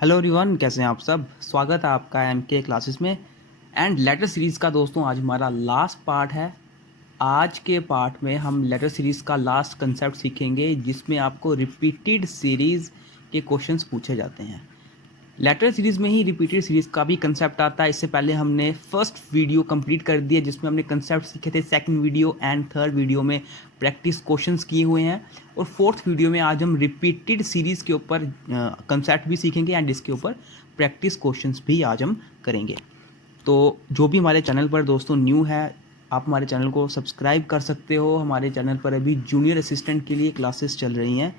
Hello everyone, कैसे हैं आप सब। स्वागत है आपका एमके क्लासेस में। एंड लेटर सीरीज़ का दोस्तों आज हमारा लास्ट पार्ट है। आज के पार्ट में हम लेटर सीरीज़ का लास्ट कंसेप्ट सीखेंगे, जिसमें आपको रिपीटेड सीरीज़ के क्वेश्चंस पूछे जाते हैं। लेटर सीरीज़ में ही रिपीटेड सीरीज़ का भी कंसेप्ट आता है। इससे पहले हमने फर्स्ट वीडियो कंप्लीट कर दिया, जिसमें हमने कंसेप्ट सीखे थे। Second video and third video में प्रैक्टिस क्वेश्चंस किए हुए हैं, और फोर्थ वीडियो में आज हम रिपीटेड सीरीज़ के ऊपर कंसेप्ट भी सीखेंगे एंड इसके ऊपर प्रैक्टिस क्वेश्चंस भी आज हम करेंगे। तो जो भी हमारे चैनल पर दोस्तों न्यू है, आप हमारे चैनल को सब्सक्राइब कर सकते हो। हमारे चैनल पर अभी जूनियर असिस्टेंट के लिए क्लासेस चल रही हैं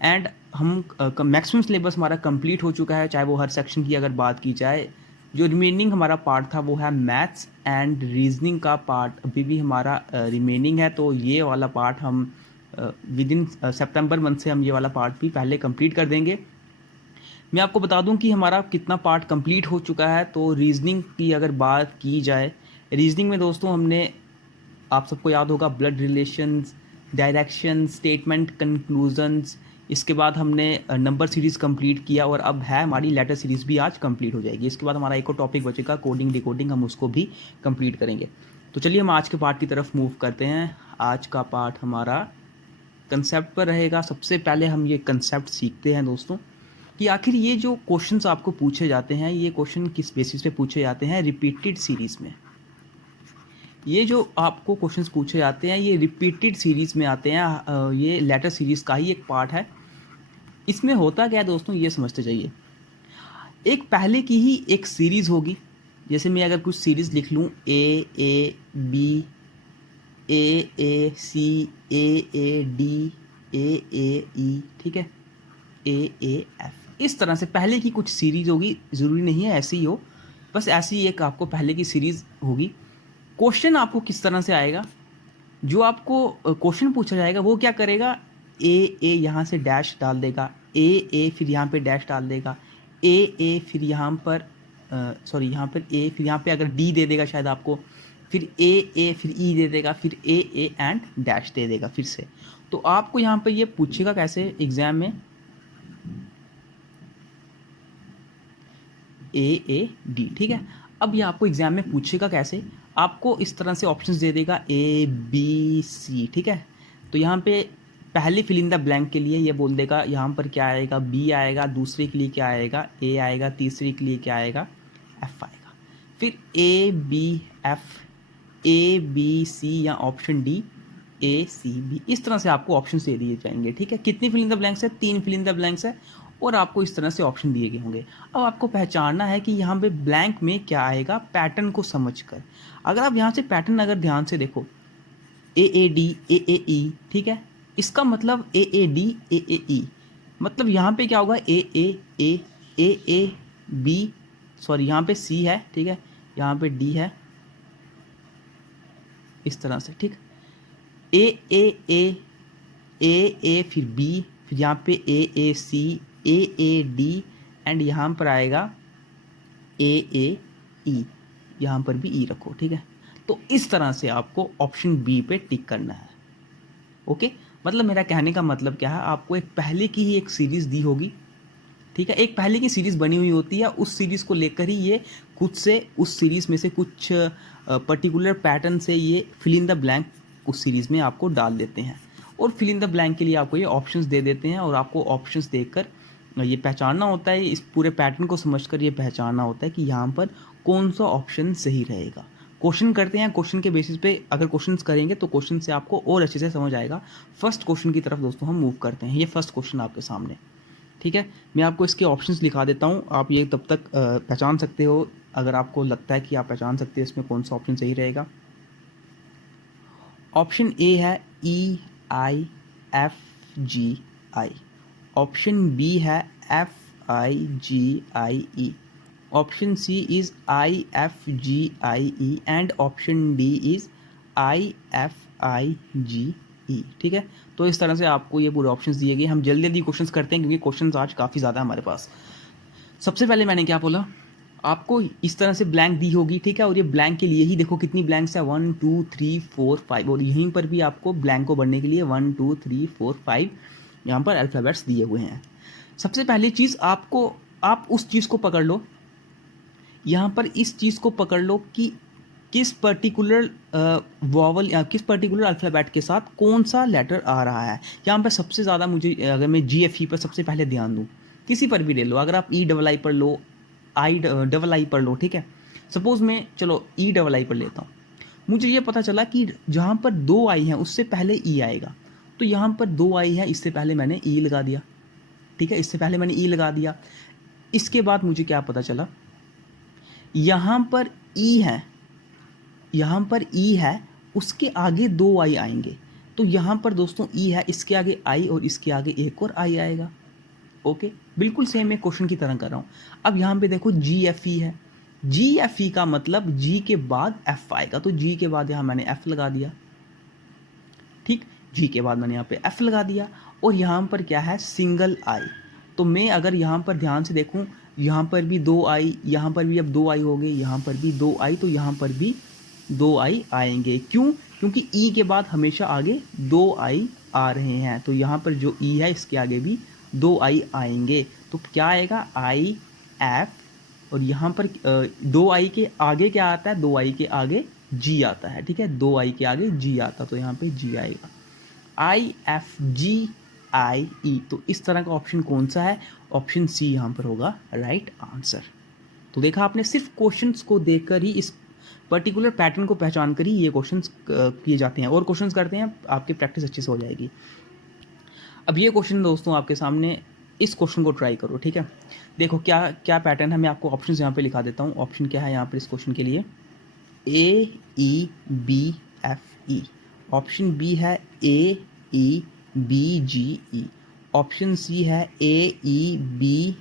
एंड हम मैक्सिमम सिलेबस हमारा कंप्लीट हो चुका है, चाहे वो हर सेक्शन की अगर बात की जाए। जो रिमेनिंग हमारा पार्ट था वो है मैथ्स एंड रीजनिंग का पार्ट, अभी भी हमारा रिमेनिंग है। तो ये वाला पार्ट हम विद इन सितंबर मंथ से हम ये वाला पार्ट भी पहले कंप्लीट कर देंगे। मैं आपको बता दूं कि हमारा कितना पार्ट कंप्लीट हो चुका है। तो रीजनिंग की अगर बात की जाए, रीजनिंग में दोस्तों हमने, आप सबको याद होगा, blood relations, direction, statement, conclusions, इसके बाद हमने नंबर सीरीज़ कंप्लीट किया, और अब है हमारी लेटर सीरीज़ भी आज कंप्लीट हो जाएगी। इसके बाद हमारा एक और टॉपिक बचेगा, कोडिंग डिकोडिंग, हम उसको भी कंप्लीट करेंगे। तो चलिए हम आज के पार्ट की तरफ मूव करते हैं। आज का पार्ट हमारा कंसेप्ट पर रहेगा। सबसे पहले हम ये कंसेप्ट सीखते हैं दोस्तों, कि आखिर ये जो क्वेश्चंस आपको पूछे जाते हैं, ये क्वेश्चन किस बेसिस पे पूछे जाते हैं रिपीटेड सीरीज़ में। ये जो आपको क्वेश्चंस पूछे जाते हैं ये रिपीटेड सीरीज़ में आते हैं। ये लेटर सीरीज़ का ही एक पार्ट है। इसमें होता क्या है दोस्तों, ये समझते जाइए। एक पहले की ही एक सीरीज़ होगी। जैसे मैं अगर कुछ सीरीज़ लिख लूँ, A B A C D E, ठीक है, AF, इस तरह से पहले की कुछ सीरीज़ होगी। ज़रूरी नहीं है ऐसी ही हो, बस ऐसी एक आपको पहले की सीरीज़ होगी। क्वेश्चन आपको किस तरह से आएगा, जो आपको क्वेश्चन पूछा जाएगा वो क्या करेगा, ए यहाँ से डैश डाल देगा, ए फिर यहाँ पे डैश डाल देगा, ए फिर यहाँ पर सॉरी यहाँ पर ए, फिर यहाँ पे अगर डी दे देगा शायद आपको, फिर ए फिर ई दे देगा, फिर ए एंड डैश दे देगा फिर से। तो आपको यहाँ पे ये पूछेगा कैसे एग्जाम में, AD, ठीक है। अब ये आपको एग्जाम में पूछेगा कैसे, आपको इस तरह से ऑप्शंस दे देगा ABC, ठीक है। तो यहाँ पे पहले फिल इन द ब्लैंक के लिए ये बोल देगा यहाँ पर क्या आएगा, B आएगा, दूसरे के लिए क्या आएगा, A आएगा, तीसरे के लिए क्या आएगा, F आएगा, फिर ABC या ऑप्शन D ACB, इस तरह से आपको ऑप्शन दे दिए जाएंगे, ठीक है। कितनी फिल इन द ब्लैंक्स है, 3 फिल इन द ब्लैंक्स है, और आपको इस तरह से ऑप्शन दिए गए होंगे। अब आपको पहचानना है कि यहाँ पे ब्लैंक में क्या आएगा, पैटर्न को समझकर। अगर आप यहाँ से पैटर्न अगर ध्यान से देखो, AAD AAE, ठीक है, इसका मतलब AAD AAE, मतलब यहाँ पे क्या होगा, AAB, सॉरी यहाँ पे C है, ठीक है, यहाँ पे D है, इस तरह से, ठीक। A फिर B, फिर यहाँ पे AAC AAD एंड यहाँ पर आएगा AAE, यहाँ पर भी E रखो, ठीक है। तो इस तरह से आपको ऑप्शन B पे टिक करना है। ओके, मतलब मेरा कहने का मतलब क्या है, आपको एक पहले की ही एक सीरीज़ दी होगी, ठीक है, एक पहले की सीरीज़ बनी हुई होती है, उस सीरीज़ को लेकर ही ये खुद से उस सीरीज़ में से कुछ पर्टिकुलर पैटर्न से ये फिल इन द ब्लैंक उस सीरीज़ में आपको डाल देते हैं, और फिल इन द ब्लैंक के लिए आपको ये ऑप्शंस दे देते हैं, और आपको ऑप्शंस देखकर ये पहचानना होता है, इस पूरे पैटर्न को समझकर ये पहचानना होता है कि यहाँ पर कौन सा ऑप्शन सही रहेगा। क्वेश्चन करते हैं, क्वेश्चन के बेसिस पे अगर क्वेश्चंस करेंगे तो क्वेश्चन से आपको और अच्छे से समझ आएगा। फर्स्ट क्वेश्चन की तरफ दोस्तों हम मूव करते हैं। ये फर्स्ट क्वेश्चन आपके सामने, ठीक है। मैं आपको इसके ऑप्शंस लिखा देता हूँ, आप ये तब तक पहचान सकते हो, अगर आपको लगता है कि आप पहचान सकते हो इसमें कौन सा ऑप्शन सही रहेगा। ऑप्शन ए है EIFGI, ऑप्शन बी है FIGIE, option C is IFGIE and option D is IFIGE, ठीक है। तो इस तरह से आपको ये पूरे ऑप्शंस दिए गए। हम जल्दी जल्दी क्वेश्चंस करते हैं क्योंकि क्वेश्चंस आज काफ़ी ज़्यादा हमारे पास। सबसे पहले मैंने क्या बोला, आपको इस तरह से ब्लैंक दी होगी, ठीक है, और ये ब्लैंक के लिए ही देखो कितनी ब्लैंक्स है, 1 2 3 4 5, और यहीं पर भी आपको ब्लैंक को भरने के लिए 1 2 3 4 5 यहाँ पर अल्फ़ाबेट्स दिए हुए हैं। सबसे पहली चीज़ आपको आप उस चीज़ को पकड़ लो, यहाँ पर इस चीज़ को पकड़ लो कि किस पर्टिकुलर वॉवल या किस पर्टिकुलर अल्फ़ाबेट के साथ कौन सा लेटर आ रहा है। यहाँ पर सबसे ज़्यादा मुझे, अगर मैं GFE पर सबसे पहले ध्यान दूँ, किसी पर भी ले लो, अगर आप EII पढ़ लो, II पढ़ लो, ठीक है। सपोज़ मैं चलो EII पढ़ लेता हूँ, मुझे ये पता चला कि जहाँ पर 2 आई हैं उससे पहले ई आएगा, तो यहाँ पर 2 आई है, इससे पहले मैंने ई लगा दिया, ठीक है, इससे पहले मैंने ई लगा दिया। इसके बाद मुझे क्या पता चला, यहाँ पर ई है, यहाँ पर ई है, उसके आगे 2 आई आएंगे, तो यहाँ पर दोस्तों ई है, इसके आगे आई और इसके आगे एक और आई आएगा। ओके, बिल्कुल सेम एक क्वेश्चन की तरह कर रहा हूँ। अब यहाँ पे देखो GFE है, GFE का मतलब G के बाद F आएगा, तो G के बाद यहाँ मैंने F लगा दिया, ठीक, G के बाद मैंने यहाँ पे F लगा दिया, और यहाँ पर क्या है, सिंगल आई। तो मैं अगर यहाँ पर ध्यान से देखूँ, यहाँ पर भी 2 आई, यहाँ पर भी अब 2 आई हो गए, यहाँ पर भी 2 आई, तो यहाँ पर भी 2 आई आएंगे। क्यों? क्योंकि ई के बाद हमेशा आगे 2 आई आ रहे हैं, तो यहाँ पर जो ई है इसके आगे भी 2 आई आएंगे, तो क्या आएगा, IF, और यहाँ पर 2 आई के आगे क्या आता है, 2 आई के आगे G आता है, ठीक है, 2 आई के आगे G आता, तो यहाँ पे G आएगा, IFGIE। तो इस तरह का ऑप्शन कौन सा है, ऑप्शन सी यहाँ पर होगा राइट आंसर। तो देखा आपने, सिर्फ क्वेश्चंस को देखकर ही, इस पर्टिकुलर पैटर्न को पहचान कर ही ये क्वेश्चंस किए जाते हैं, और क्वेश्चंस करते हैं आपकी प्रैक्टिस अच्छे से हो जाएगी। अब ये क्वेश्चन दोस्तों आपके सामने, इस क्वेश्चन को ट्राई करो, ठीक है। देखो क्या क्या पैटर्न है, मैं आपको ऑप्शंस यहाँ पे लिखा देता हूँ। ऑप्शन क्या है यहाँ पर इस क्वेश्चन के लिए, AEBFE, ऑप्शन बी है AEBGE, ऑप्शन सी है AEBPG,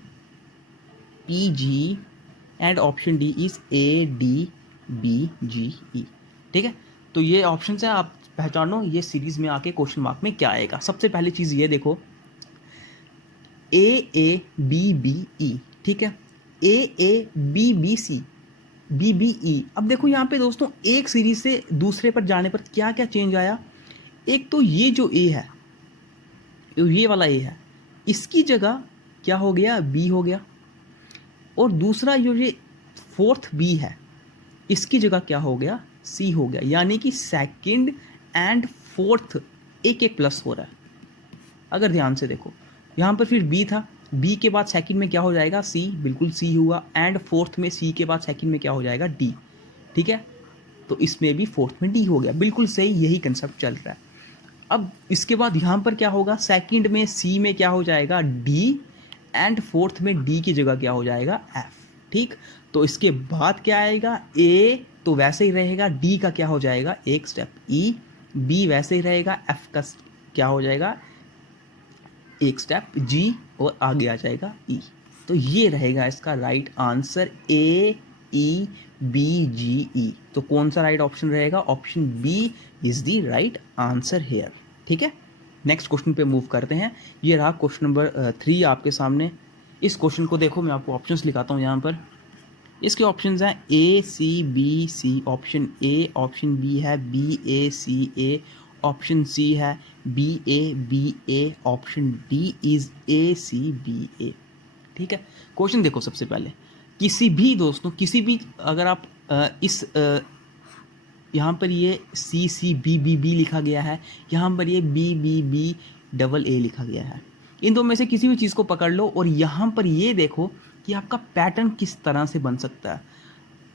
and option D is ADBGE, ठीक है। तो ये ऑप्शन है, आप पहचानो ये सीरीज में आके क्वेश्चन मार्क में क्या आएगा। सबसे पहली चीज ये देखो, AABBE, ठीक है, AABBC, BBE। अब देखो यहाँ पे दोस्तों, एक सीरीज से दूसरे पर जाने पर क्या क्या चेंज आया। एक तो ये जो A है, ये वाला A है, इसकी जगह क्या हो गया, B हो गया, और दूसरा जो ये 4th B है, इसकी जगह क्या हो गया, C हो गया। यानी कि सेकंड एंड 4th एक एक प्लस हो रहा है। अगर ध्यान से देखो, यहाँ पर फिर B था, B के बाद सेकंड में क्या हो जाएगा, C, बिल्कुल C हुआ, एंड 4th में C के बाद सेकंड में क्या हो जाएगा, D, ठीक है। तो इसमें भी 4th में D हो गया, बिल्कुल सही, यही कंसेप्ट चल रहा है। अब इसके बाद यहाँ पर क्या होगा, सेकंड में C में क्या हो जाएगा, D, एंड 4th में D की जगह क्या हो जाएगा, F, ठीक। तो इसके बाद क्या आएगा, A तो वैसे ही रहेगा, D का क्या हो जाएगा, एक स्टेप E, B वैसे ही रहेगा, F का क्या हो जाएगा, एक स्टेप G, और आगे आ जाएगा E। तो ये रहेगा इसका राइट आंसर, AEBGE। तो कौन सा राइट ऑप्शन रहेगा, option B is the right answer here, ठीक है। नेक्स्ट क्वेश्चन पे मूव करते हैं। ये रहा क्वेश्चन नंबर 3 आपके सामने। इस क्वेश्चन को देखो, मैं आपको ऑप्शंस लिखाता हूँ यहाँ पर। इसके ऑप्शंस हैं ACBC, option A, option B है BACA, ऑप्शन C है BABA, option D is ACBA, ठीक है। क्वेश्चन देखो, सबसे पहले किसी भी दोस्तों, किसी भी अगर आप इस यहाँ पर ये CCBBB लिखा गया है, यहाँ पर ये BBBAA लिखा गया है, इन दो में से किसी भी चीज़ को पकड़ लो, और यहाँ पर ये देखो कि आपका पैटर्न किस तरह से बन सकता है।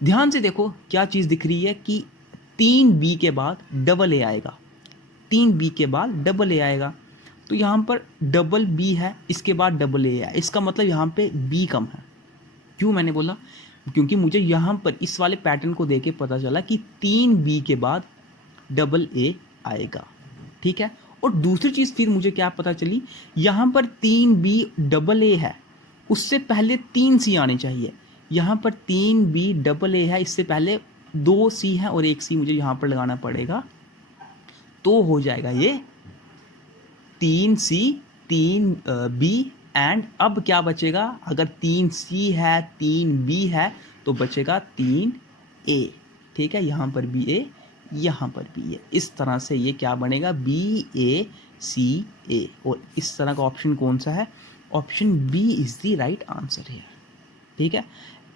ध्यान से देखो क्या चीज़ दिख रही है कि 3B के बाद AA आएगा, 3B के बाद AA आएगा, तो यहाँ पर BB है, इसके बाद AA है, इसका मतलब यहाँ पे B कम है। क्यों मैंने बोला, क्योंकि मुझे यहाँ पर इस वाले पैटर्न को देख के पता चला कि 3B के बाद AA आएगा, ठीक है। और दूसरी चीज़ फिर मुझे क्या पता चली, यहाँ पर 3B AA है, उससे पहले 3C आने चाहिए। यहाँ पर 3B AA है, इससे पहले 2C है और 1C मुझे यहाँ पर लगाना पड़ेगा, तो हो जाएगा ये 3C 3B, एंड अब क्या बचेगा, अगर 3C है 3B है तो बचेगा 3A, ठीक है। यहाँ पर भी A, यहाँ पर भी A, इस तरह से ये क्या बनेगा, BACA। और इस तरह का ऑप्शन कौन सा है, option B is the right answer है। ठीक है,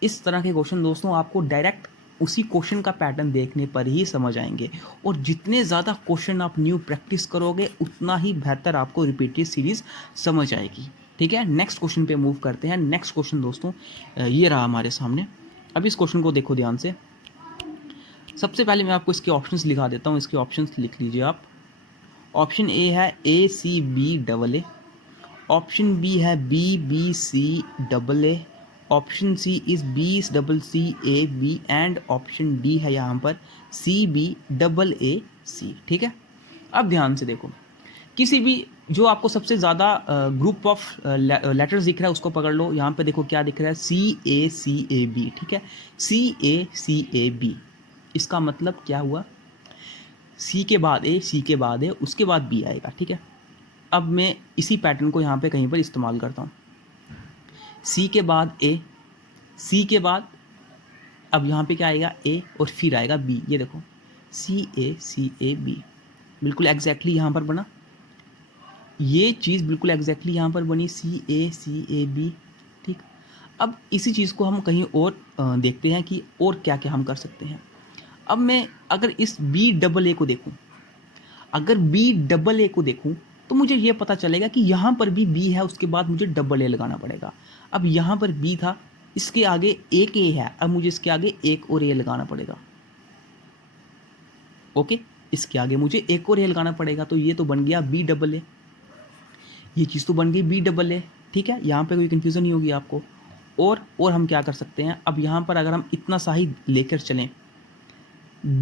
इस तरह के क्वेश्चन दोस्तों आपको डायरेक्ट उसी क्वेश्चन का पैटर्न देखने पर ही समझ आएंगे, और जितने ज़्यादा क्वेश्चन आप न्यू प्रैक्टिस करोगे उतना ही बेहतर आपको रिपीटेड सीरीज समझ आएगी। ठीक है, नेक्स्ट क्वेश्चन पे मूव करते हैं। नेक्स्ट क्वेश्चन दोस्तों ये रहा हमारे सामने। अब इस क्वेश्चन को देखो ध्यान से। सबसे पहले मैं आपको इसके ऑप्शंस लिखा देता हूँ, इसके ऑप्शंस लिख लीजिए आप। ऑप्शन ए है ACB AA, ऑप्शन बी है BBC AA, option C is BCCAB and option D है यहाँ पर CBAAC। ठीक है, अब ध्यान से देखो, किसी भी जो आपको सबसे ज़्यादा ग्रुप ऑफ लेटर्स दिख रहा है उसको पकड़ लो। यहाँ पे देखो क्या दिख रहा है, CACAB। ठीक है, CACAB, इसका मतलब क्या हुआ, C के बाद A, C के बाद A, उसके बाद B आएगा। ठीक है, अब मैं इसी पैटर्न को यहाँ पे कहीं पर इस्तेमाल करता हूँ। C के बाद A, C के बाद अब यहाँ पे क्या आएगा A, और फिर आएगा B। ये देखो CACAB, बिल्कुल एग्जैक्टली यहाँ पर बना, ये चीज़ बिल्कुल एग्जैक्टली यहाँ पर बनी, CACAB। ठीक, अब इसी चीज़ को हम कहीं और देखते हैं कि और क्या क्या हम कर सकते हैं। अब मैं अगर इस BAA को देखूं, अगर BAA को देखूं तो मुझे ये पता चलेगा कि यहाँ पर भी B है, उसके बाद मुझे AA लगाना पड़ेगा। अब यहाँ पर B था, इसके आगे एक A है, अब मुझे इसके आगे एक और A लगाना पड़ेगा। ओके, इसके आगे मुझे एक और A लगाना पड़ेगा, तो ये तो बन गया BAA, ये चीज़ तो बन गई BAA। ठीक है, यहाँ पे कोई कंफ्यूजन नहीं होगी आपको। और हम क्या कर सकते हैं, अब यहाँ पर अगर हम इतना सा ही लेकर चलें,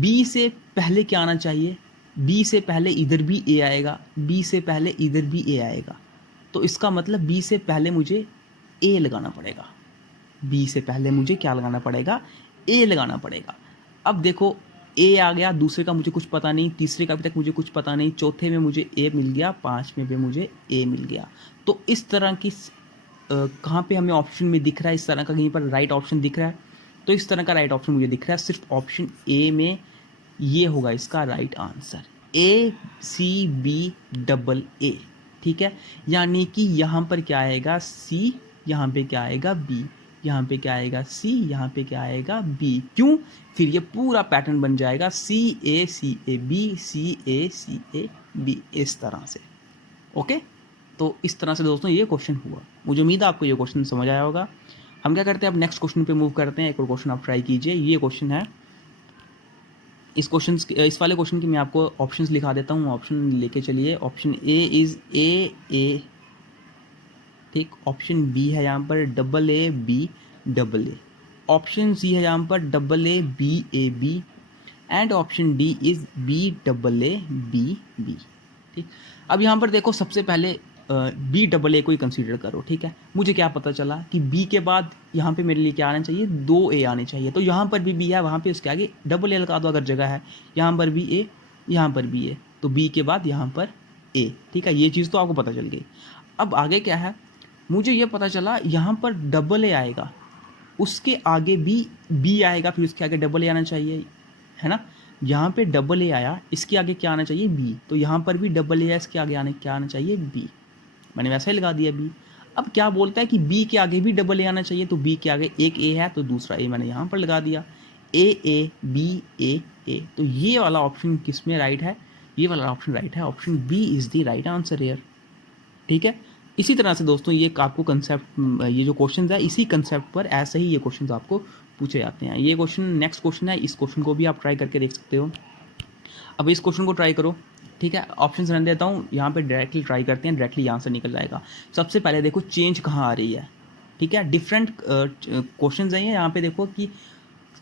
B से पहले क्या आना चाहिए, B से पहले इधर भी A आएगा, B से पहले इधर भी A आएगा, तो इसका मतलब B से पहले मुझे A लगाना पड़ेगा। B से पहले मुझे क्या लगाना पड़ेगा, A लगाना पड़ेगा। अब देखो A आ गया, दूसरे का मुझे कुछ पता नहीं, तीसरे का अभी तक मुझे कुछ पता नहीं, चौथे में मुझे A मिल गया, पाँचवें में मुझे A मिल गया। तो इस तरह की कहाँ पे हमें ऑप्शन में दिख रहा है, इस तरह का कहीं पर राइट ऑप्शन दिख रहा है, तो इस तरह का राइट ऑप्शन मुझे दिख रहा है सिर्फ ऑप्शन ए में, ये होगा इसका राइट आंसर, ACBAA। ठीक है, यानी कि यहाँ पर क्या आएगा C, यहाँ पे क्या आएगा B, यहाँ पे क्या आएगा C, यहाँ पे क्या आएगा B। क्यों, फिर ये पूरा पैटर्न बन जाएगा CACAB CACAB, इस तरह से। ओके, तो इस तरह से दोस्तों ये क्वेश्चन हुआ। मुझे उम्मीद है आपको ये क्वेश्चन समझ आया होगा। हम क्या करते हैं, अब नेक्स्ट क्वेश्चन पे मूव करते हैं। एक और क्वेश्चन आप ट्राई कीजिए। ये क्वेश्चन है, इस वाले क्वेश्चन की मैं आपको ऑप्शंस लिखा देता हूँ, ऑप्शन लेके चलिए। ऑप्शन ए इज AA, ठीक, ऑप्शन बी है यहाँ पर AABAA, ऑप्शन सी है यहाँ पर AABAB and option D is BAABB। ठीक, अब यहाँ पर देखो, सबसे पहले BAA को ही कंसीडर करो। ठीक है, मुझे क्या पता चला कि B के बाद यहाँ पे मेरे लिए क्या आना चाहिए, 2 A आने चाहिए, तो यहाँ पर भी B है, वहाँ पे उसके आगे AA लगा दो अगर जगह है, यहाँ पर भी A, यहाँ पर भी A, तो B के बाद यहाँ पर A। ठीक है, ये चीज़ तो आपको पता चल गई। अब आगे क्या है, मुझे ये पता चला यहाँ पर AA आएगा, उसके आगे भी B आएगा, फिर उसके आगे AA आना चाहिए, है ना। यहाँ पे AA आया, इसके आगे क्या आना चाहिए, B, तो यहाँ पर भी AA है, इसके आगे क्या आना चाहिए, B। मैंने वैसा ही लगा दिया B। अब क्या बोलता है कि B के आगे भी AA आना चाहिए, तो B के आगे एक A है, तो दूसरा A मैंने यहाँ पर लगा दिया, AABAA। तो ये वाला ऑप्शन किस में राइट है, ये वाला ऑप्शन राइट है, option B is the right answer here. ठीक है, इसी तरह से दोस्तों ये आपको कंसेप्ट, ये जो क्वेश्चन है इसी कंसेप्ट पर ऐसे ही ये क्वेश्चन आपको पूछे जाते हैं। ये क्वेश्चन नेक्स्ट क्वेश्चन है, इस क्वेश्चन को भी आप ट्राई करके देख सकते हो। अब इस क्वेश्चन को ट्राई करो। ठीक है, ऑप्शन रहने देता हूँ, यहाँ पे डायरेक्टली ट्राई करते हैं, डायरेक्टली आंसर निकल जाएगा। सबसे पहले देखो चेंज कहाँ आ रही है। ठीक है, डिफरेंट क्वेश्चन हैं यहाँ पे, देखो कि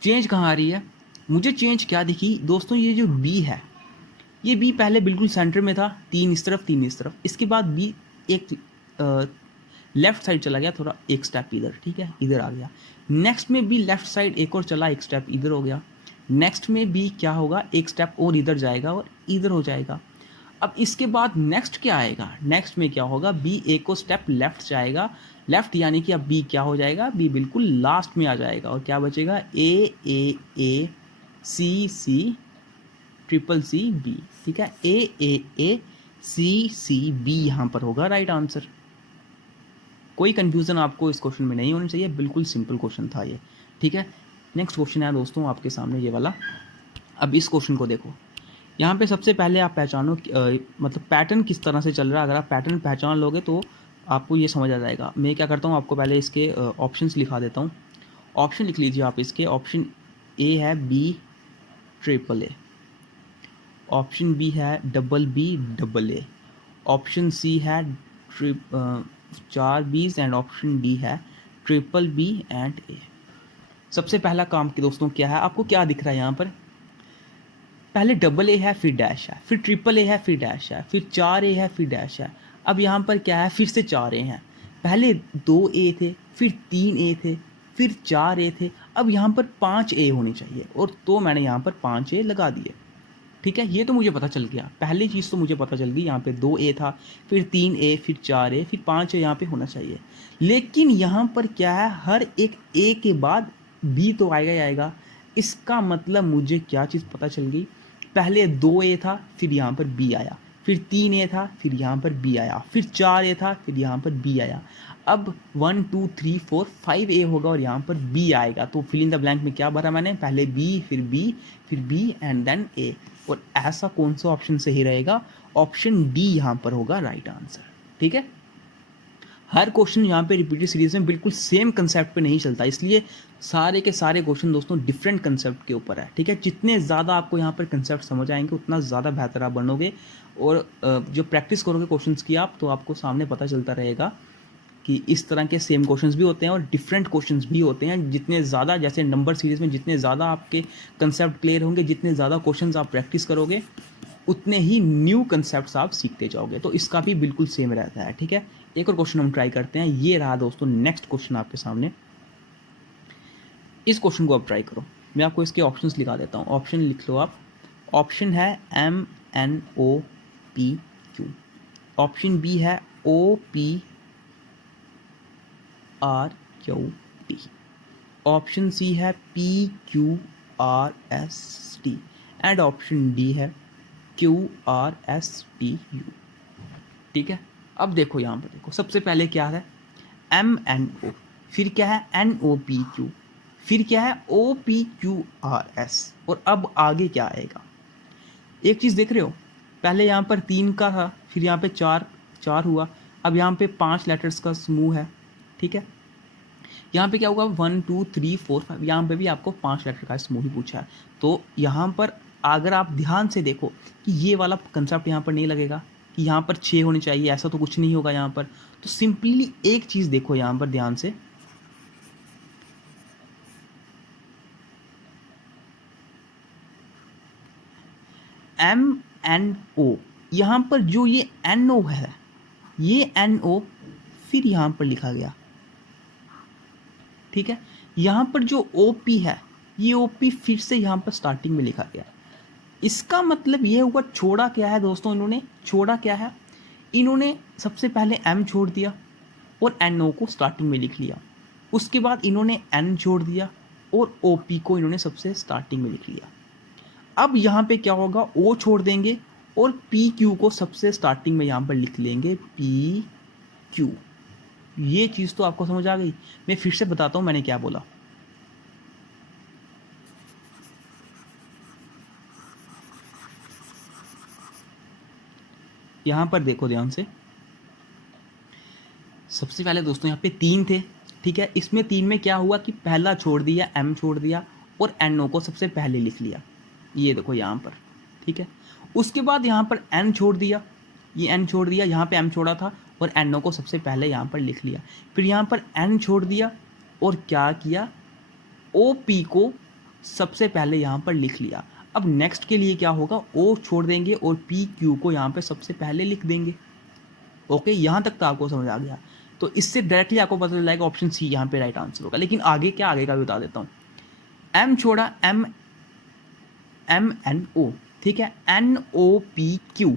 चेंज कहाँ आ रही है। मुझे चेंज क्या दिखी दोस्तों, ये जो B है, ये B पहले बिल्कुल सेंटर में था, 3 इस तरफ 3 इस तरफ, इसके बाद B एक लेफ्ट साइड चला गया, थोड़ा एक स्टेप इधर, ठीक है, इधर आ गया। नेक्स्ट में B लेफ्ट साइड एक और चला, एक स्टेप इधर हो गया। नेक्स्ट में B क्या होगा, एक स्टेप और इधर जाएगा और इधर हो जाएगा। अब इसके बाद नेक्स्ट क्या आएगा, नेक्स्ट में क्या होगा, B एक और स्टेप लेफ्ट जाएगा, लेफ्ट यानी कि अब B क्या हो जाएगा, B बिल्कुल लास्ट में आ जाएगा, और क्या बचेगा, AAACCCCB। ठीक है, AAACCB यहाँ पर होगा राइट आंसर। कोई कन्फ्यूज़न आपको इस क्वेश्चन में नहीं होनी चाहिए, बिल्कुल सिंपल क्वेश्चन था ये, ठीक है। नेक्स्ट क्वेश्चन है दोस्तों आपके सामने ये वाला। अब इस क्वेश्चन को देखो, यहाँ पे सबसे पहले आप पहचानो मतलब पैटर्न किस तरह से चल रहा है। अगर आप पैटर्न पहचान लोगे तो आपको ये समझ आ जाएगा। मैं क्या करता हूँ, आपको पहले इसके ऑप्शंस लिखा देता हूँ। ऑप्शन लिख लीजिए आप इसके। ऑप्शन ए है B triple A, option B है double B double A, option C है 4 बीज एंड ऑप्शन डी है ट्रिपल बी एंड ए। सबसे पहला काम कि दोस्तों क्या है, आपको क्या दिख रहा है यहाँ पर, पहले डबल ए है, फिर डैश है, फिर ट्रिपल ए है, फिर डैश है, फिर 4 ए है, फिर डैश है। अब यहाँ पर क्या है, फिर से 4 ए हैं। पहले 2 ए थे, फिर 3 ए थे, फिर 4 ए थे। अब यहाँ पर 5 ए होने चाहिए, और तो मैंने यहाँ पर 5 ए लगा दिए, ठीक है। ये तो मुझे पता चल गया, पहली चीज़ तो मुझे पता चल गई। यहाँ पे 2 ए था, फिर 3 ए, फिर 4 ए, फिर 5 ए यहाँ पे होना चाहिए। लेकिन यहाँ पर क्या है, हर एक ए के बाद बी तो आएगा ही आएगा। इसका मतलब मुझे क्या चीज़ पता चल गई, पहले 2 ए था, फिर यहाँ पर बी आया, फिर 3 ए था, फिर यहाँ पर बी आया, फिर 4 ए था, फिर यहाँ पर बी आया। अब 1 2 3 4 5 ए होगा और यहाँ पर बी आएगा। तो फिल इन द ब्लैंक में क्या भरा मैंने, पहले बी, फिर बी एंड देन ए। और ऐसा कौन सा ऑप्शन सही रहेगा, ऑप्शन डी यहाँ पर होगा राइट आंसर, ठीक है। हर क्वेश्चन यहाँ पे रिपीटेड सीरीज में बिल्कुल सेम कंसेप्ट पे नहीं चलता, इसलिए सारे के सारे क्वेश्चन दोस्तों डिफरेंट कंसेप्ट के ऊपर है, ठीक है। जितने ज़्यादा आपको यहाँ पर कंसेप्ट समझ आएंगे उतना ज़्यादा बेहतर आप बनोगे, और जो प्रैक्टिस करोगे क्वेश्चंस की आप, तो आपको सामने पता चलता रहेगा कि इस तरह के सेम क्वेश्चंस भी होते हैं और डिफरेंट क्वेश्चंस भी होते हैं। जितने ज़्यादा, जैसे नंबर सीरीज़ में जितने ज़्यादा आपके कंसेप्ट क्लियर होंगे, जितने ज़्यादा क्वेश्चंस आप प्रैक्टिस करोगे, उतने ही न्यू कंसेप्ट्स आप सीखते जाओगे। तो इसका भी बिल्कुल सेम रहता है, ठीक है। एक और क्वेश्चन हम ट्राई करते हैं। ये रहा दोस्तों नेक्स्ट क्वेश्चन आपके सामने। इस क्वेश्चन को आप ट्राई करो। मैं आपको इसके ऑप्शंस लिखा देता हूँ, ऑप्शन लिख लो आप। ऑप्शन है MNOPQ, ऑप्शन बी है OPRQT, ऑप्शन सी है PQRST एंड ऑप्शन डी है QRSTU, ठीक है। अब देखो यहाँ पर देखो, सबसे पहले क्या है MNO, फिर क्या है NOPQ, फिर क्या है OPQRS, और अब आगे क्या आएगा। एक चीज़ देख रहे हो, पहले यहाँ पर 3 का था, फिर यहाँ पे 4 हुआ, अब यहाँ पे 5 लेटर्स का समूह है, ठीक है। यहाँ पे क्या होगा 1 2 3 4 5, यहाँ पे भी आपको 5 लेटर का समूह ही पूछा है। तो यहाँ पर अगर आप ध्यान से देखो कि ये वाला कंसेप्ट यहाँ पर नहीं लगेगा कि यहाँ पर 6 होने चाहिए, ऐसा तो कुछ नहीं होगा यहाँ पर। तो सिंपली एक चीज़ देखो यहाँ पर ध्यान से, MNO, यहाँ पर जो ये NO है, ये NO फिर यहाँ पर लिखा गया, ठीक है। यहाँ पर जो OP है, ये OP फिर से यहाँ पर स्टार्टिंग में लिखा गया। इसका मतलब ये हुआ, छोड़ा क्या है दोस्तों, इन्होंने छोड़ा क्या है, इन्होंने सबसे पहले M छोड़ दिया और NO को स्टार्टिंग में लिख लिया। उसके बाद इन्होंने N छोड़ दिया और OP को इन्होंने सबसे स्टार्टिंग में लिख लिया। अब यहाँ पे क्या होगा, O छोड़ देंगे और PQ को सबसे स्टार्टिंग में यहाँ पर लिख लेंगे PQ। ये चीज़ तो आपको समझ आ गई। मैं फिर से बताता हूँ मैंने क्या बोला। यहाँ पर देखो ध्यान से, सबसे पहले दोस्तों यहाँ पे 3 थे, ठीक है। इसमें 3 में क्या हुआ कि पहला छोड़ दिया, M छोड़ दिया और NO को सबसे पहले लिख लिया, ये देखो यहाँ पर, ठीक है। उसके बाद यहाँ पर N छोड़ दिया, ये N छोड़ दिया, यहाँ पे M छोड़ा था और NO को सबसे पहले यहाँ पर लिख लिया। फिर यहाँ पर N छोड़ दिया और क्या किया, OP को सबसे पहले यहाँ पर लिख लिया। अब नेक्स्ट के लिए क्या होगा, O छोड़ देंगे और PQ को यहाँ पे सबसे पहले लिख देंगे। ओके, यहाँ तक तो आपको समझ आ गया। तो इससे डायरेक्टली आपको पता चल जाएगा ऑप्शन सी यहाँ पे राइट आंसर होगा। लेकिन आगे क्या, आगे का भी बता देता हूँ। M छोड़ा, MNO, ठीक है, NOPQ,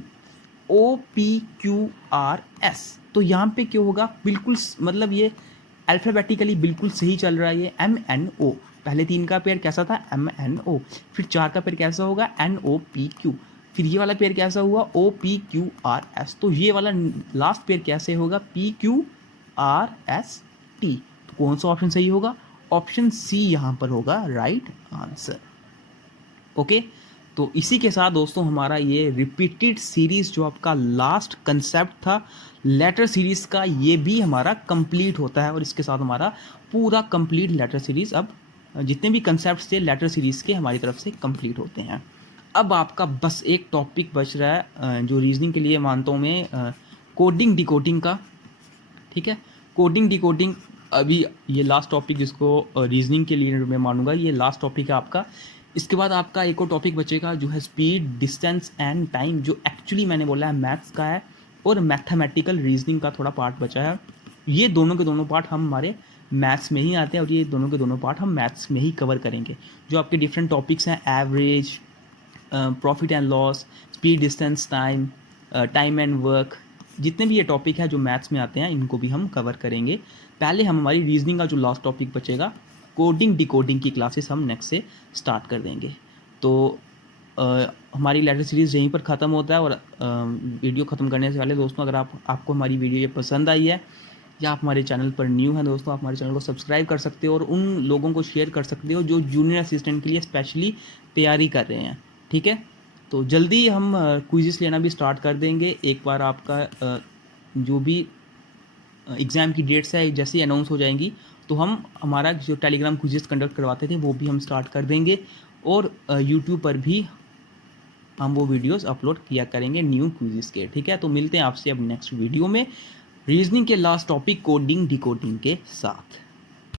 OPQRS। तो यहाँ पे क्या होगा, बिल्कुल मतलब ये अल्फ़ाबेटिकली बिल्कुल सही चल रहा है। ये MNO, पहले 3 का पेयर कैसा था, MNO, फिर 4 का पेयर कैसा होगा, NOPQ, फिर ये वाला पेयर कैसा हुआ, OPQRS। तो ये वाला लास्ट पेयर कैसे होगा, PQRS। RST। तो कौन सा ऑप्शन सही होगा? ऑप्शन सी यहाँ पर होगा राइट आंसर। ओके, तो इसी के साथ दोस्तों हमारा ये रिपीटेड सीरीज जो आपका लास्ट कंसेप्ट था लेटर सीरीज का, ये भी हमारा कंप्लीट होता है और इसके साथ हमारा पूरा कंप्लीट लेटर सीरीज, अब जितने भी कंसेप्ट थे लेटर सीरीज के हमारी तरफ से कंप्लीट होते हैं। अब आपका बस एक टॉपिक बच रहा है जो रीजनिंग के लिए मानता हूँ मैं, कोडिंग डिकोडिंग का। ठीक है, कोडिंग डिकोडिंग अभी ये लास्ट टॉपिक जिसको रीजनिंग के लिए मैं मानूंगा ये लास्ट टॉपिक है आपका। इसके बाद आपका एक और टॉपिक बचेगा जो है स्पीड, डिस्टेंस एंड टाइम, जो एक्चुअली मैंने बोला है मैथ्स का है, और मैथमेटिकल रीजनिंग का थोड़ा पार्ट बचा है। ये दोनों के दोनों पार्ट हम हमारे मैथ्स में ही आते हैं और ये दोनों के दोनों पार्ट हम मैथ्स में ही कवर करेंगे। जो आपके डिफरेंट टॉपिक्स हैं, average, profit and loss, speed, distance, time, time and work, जितने भी ये टॉपिक है जो मैथ्स में आते हैं इनको भी हम कवर करेंगे। पहले हम हमारी रीजनिंग का जो लास्ट टॉपिक बचेगा कोडिंग डिकोडिंग की क्लासेस हम नेक्स्ट से स्टार्ट कर देंगे। तो हमारी लेटर सीरीज़ यहीं पर ख़त्म होता है। और वीडियो ख़त्म करने से पहले दोस्तों, अगर आपको हमारी वीडियो ये पसंद आई है या आप हमारे चैनल पर न्यू हैं दोस्तों, आप हमारे चैनल को सब्सक्राइब कर सकते हो और उन लोगों को शेयर कर सकते हो जो जूनियर असिस्टेंट के लिए स्पेशली तैयारी कर रहे हैं। ठीक है, तो जल्दी हम क्विज़ेस लेना भी स्टार्ट कर देंगे। एक बार आपका जो भी एग्ज़ाम की डेट्स है जैसे ही अनाउंस हो जाएंगी तो हम हमारा जो टेलीग्राम क्विज़ेस कंडक्ट करवाते थे वो भी हम स्टार्ट कर देंगे और यूट्यूब पर भी हम वो वीडियोस अपलोड किया करेंगे न्यू क्विज़ेस के। ठीक है, तो मिलते हैं आपसे अब नेक्स्ट वीडियो में रीजनिंग के लास्ट टॉपिक कोडिंग डिकोडिंग के साथ।